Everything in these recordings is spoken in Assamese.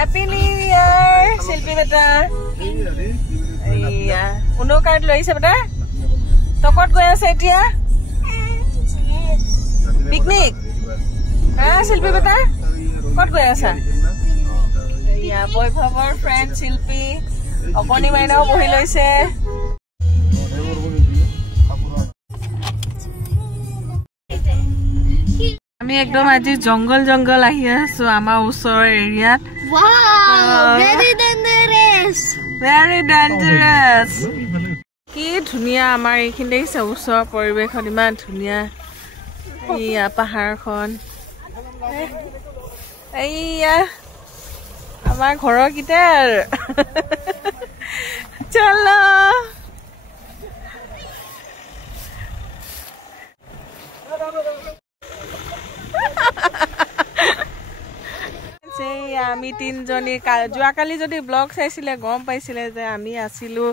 Happy New Year, Silpi beta. Iya, uno card lo ise beta. Tokot go ase etia. Picnic. Ah, Silpi beta. Kot go asa. Iya, boy power friend Silpi. Okoni maina bohi loise. আমি একদম আজি জঙ্গল জঙ্গল আহি আছো আমাৰ ওচৰৰ এৰিয়াত Wow, very dangerous. Very dangerous. কি ধুনিয়া আমাৰ এইখিনি দেখিছে ওচৰৰ পৰিৱেশখন ইমান ধুনিয়া এইয়া পাহাৰখন এইয়া আমাৰ ঘৰৰ কিটাৰ চলো আমি তিনজনী যোৱাকালি যদি ব্লগ চাইছিলে গম পাইছিলে যে আমি আছিলো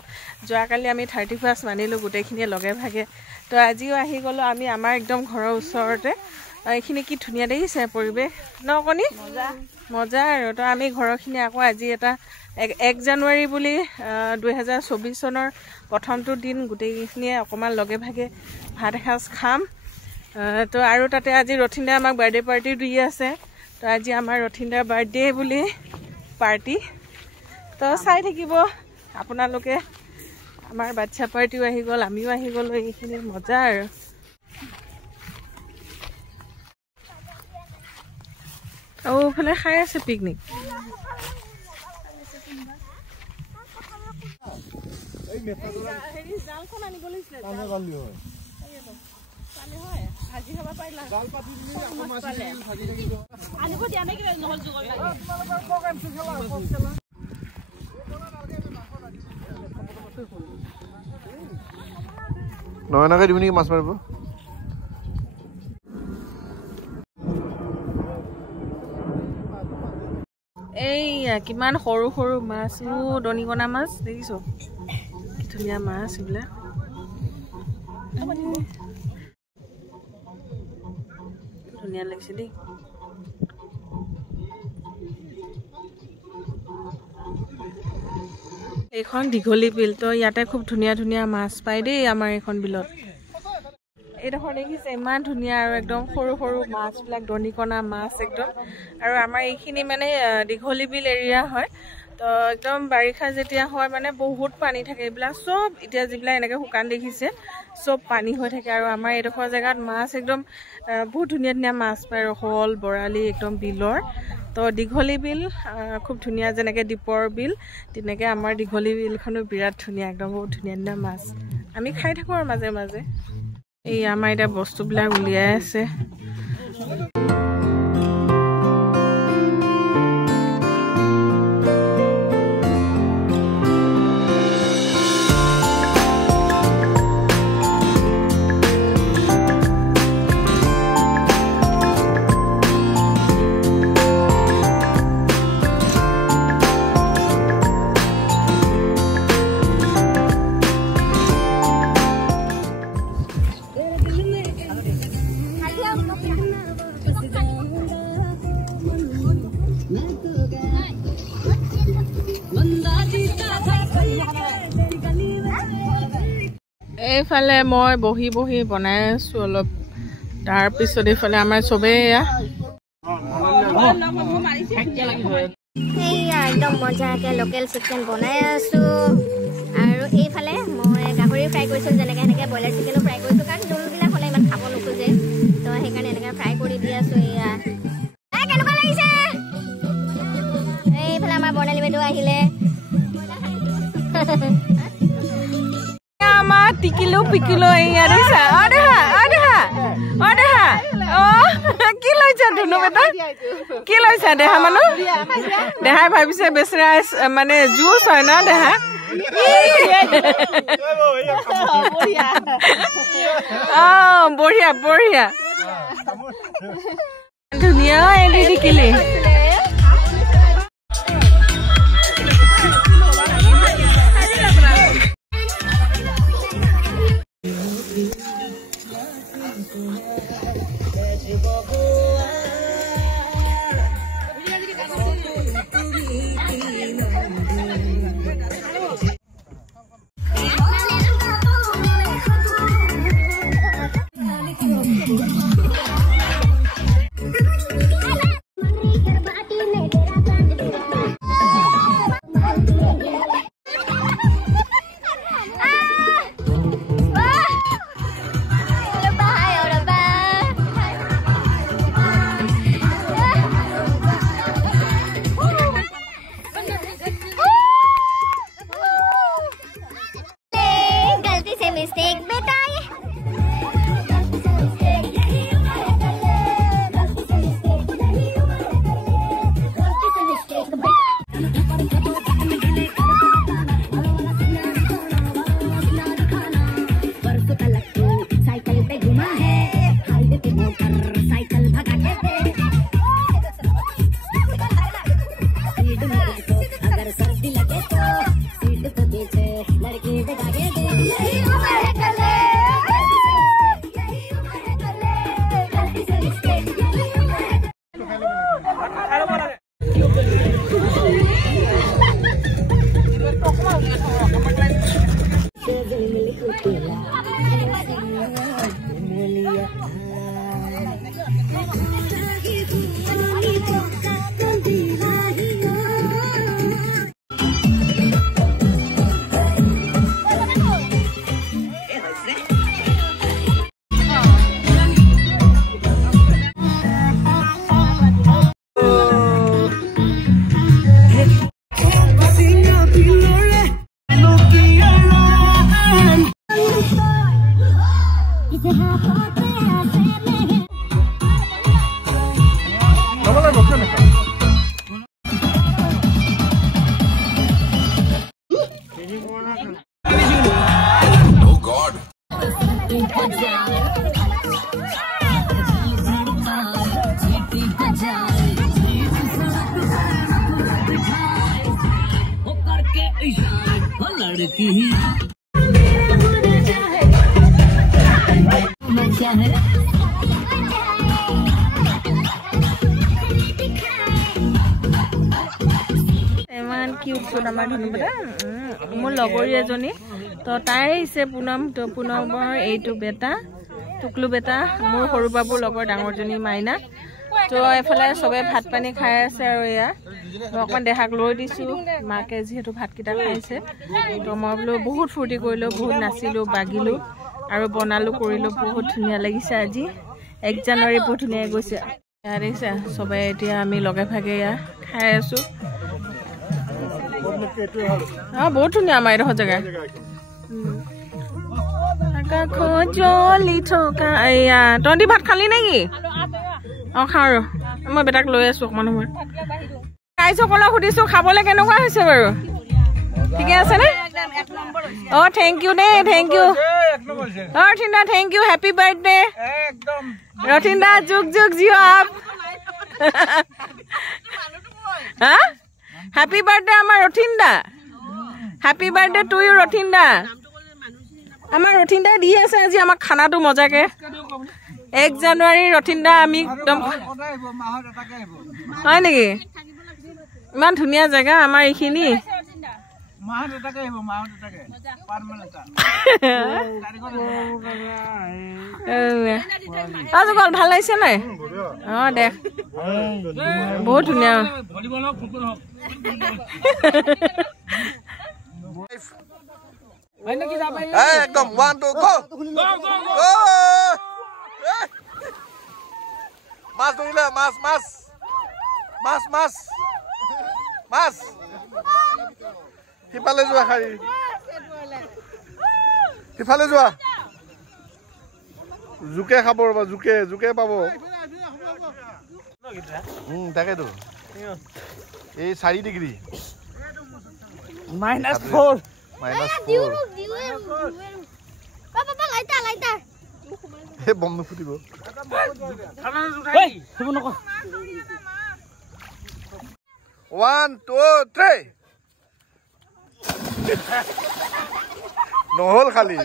যোৱাকালি আমি 31 মানিলো গোটেইখিনিয়ে লগে ভাগে তো আজিও আহি গলো আমি আমাৰ একদম ঘৰৰ ওচৰতে এইখিনি কি ধুনিয়া দেখিছে পৰিৱেশ নকনি মজা আৰু তো আমি ঘৰখিনি আকৌ আজি এটা 1 জানুৱাৰী বুলি 2024 চনৰ প্ৰথমটো দিন গোটেইখিনিয়ে অকমান লগে ভাগে ভাত এসাঁজ খাম তো আৰু তাতে আজি ৰথিন্দা আমাক বাৰ্থডে পাৰ্টি দি আছে তো আজি আমাৰ ৰথিন্দাৰ বাৰ্থডে বুলি পাৰ্টি তো চাই থাকিব আপোনালোকে আমাৰ বাচ্চা পাৰ্টিও আহি গ'ল আমিও আহি গ'লো এইখিনি মজা আৰু ওফালে খাই আছে পিকনিক আজি খাবা পাইলা জাল পাতি দিলি আকৌ মাছ ভাজি থাকিব আনিব দিয়া নাই কি নহল জুগৰ লাগি প্ৰগ্ৰাম খেলা নয়নাকে দিবি নেকি মাছ মাৰিব এইয়া কিমান সৰু সৰু মাছ দনিকণা মাছ দেখিছো কি ধুনীয়া মাছ এইবিলাক ধুনীয়া লাগিছে দেই এইখন দীঘলী বিল তো ইয়াতে খুব ধুনীয়া ধুনীয়া মাছ পায় দেই আমাৰ এইখন বিলত এইডোখৰ দেখিছে ইমান ধুনীয়া আৰু একদম সৰু সৰু মাছবিলাক দনিকণা মাছ একদম আৰু আমাৰ এইখিনি মানে দীঘলী বিল এৰিয়া হয় তো একদম বাৰিষা যেতিয়া হয় মানে বহুত পানী থাকে এইবিলাক সব এতিয়া যিবিলাক এনেকৈ শুকান দেখিছে সব পানী হৈ থাকে আৰু আমাৰ এইডোখৰ জেগাত মাছ একদম বহুত ধুনীয়া ধুনীয়া মাছ পায় শল বৰালি একদম বিলৰ তো দীঘলী বিল খুব ধুনীয়া যেনেকৈ দীপৰ বিল তেনেকৈ আমাৰ দীঘলী বিলখনো বিৰাট ধুনীয়া একদম বহুত ধুনীয়া ধুনীয়া মাছ আমি খাই থাকোঁ আৰু মাজে মাজে এই আমাৰ এতিয়া বস্তুবিলাক উলিয়াই আছে এইফালে মই বহি বহি বনাই আছো অলপ তাৰ পিছত এইফালে আমাৰ চবে একদম মজাকে লোকেল চিকেন বনাই আছো আৰু এইফালে মই গাহৰি ফ্ৰাই কৰিছো যেনেকৈ এনেকৈ ব্ৰইলাৰ চিকেনো ফ্ৰাই কৰিছো কাৰণ জোলবিলাক হ'লে ইমান খাব নোখোজে তো সেইকাৰণে এনেকৈ ফ্ৰাই কৰি দি আছো এয়া কেনেকুৱা লাগিছে এইফালে আমাৰ বৰ্ণালী বাইদেউ আহিলে আমাৰ টিকিলো পিকিলো এইয়া দিছা কি লৈছা ধুনু বেটা কি লৈছা দেহা মানুহ দেহাই ভাবিছে বেচেৰা মানে জুচ হয় ন দেহা বঢ়িয়া বঢ়িয়া ধুনীয়া এলি টিকিলি ইমান কিউট চোন আমাৰ ধনুবেটা মোৰ লগৰী এজনী তো তাই আহিছে পুনম তো পুনমৰ এইটো বেটা টুকলু বেটা মোৰ সৰু বাবুৰ লগৰ ডাঙৰজনী মাইনা তো এফালে চবে ভাত পানী খাই আছে আৰু এয়া অকণমান দেহাক লৈ দিছোঁ মাকে যিহেতু ভাতকেইটা খাইছে তো মই বোলো বহুত ফূৰ্তি কৰিলোঁ বহুত নাচিলোঁ বাগিলোঁ আৰু বনালোঁ কৰিলোঁ বহুত ধুনীয়া লাগিছে আজি 1 জানুৱাৰী বহুত ধুনীয়া গৈছে ইয়াত দেখিছে চবে এতিয়া আমি লগে ভাগে এয়া খাই আছোঁ বহুত ধুনীয়া আমাৰ এইডোখৰ জেগা এয়া তহঁতি ভাত খালি নেকি খাওঁ ৰ মই বেটাক লৈ আছো অকমান সময় ৰাইজসকলক সুধিছো খাবলৈ কেনেকুৱা হৈছে বাৰু ঠিকে আছে নে থেংক ইউ দেই thank you Rathinda thank you happy birthday Rathinda যুগ যুগ জিঅ' আপ হা হেপী বাৰ্থডে আমাৰ Rathinda happy birthday to you Rathinda আমাৰ ৰথিন্দাই দি আছে আজি আমাক খানাটো মজাকে 1 জানুৱাৰী ৰথিন্দা আমি একদম হয় নেকি ইমান ধুনীয়া জেগা আমাৰ এইখিনি ভাল লাগিছে নাই দেখ বহুত ধুনীয়া একদম 1 2 গো গো মাছ ধৰিলে মাছ মাছ মাছ মাছ মাছ সিফালে যোৱা খাৰি সিফালে যোৱা জুকে খাব ৰবা জুকে জুকে পাব তাকেতো এই 4 ডিগ্ৰী -4 পাপা লাইটাৰ লাইটাৰ হে বম নুফুটিব 1 2 3 নহল খালি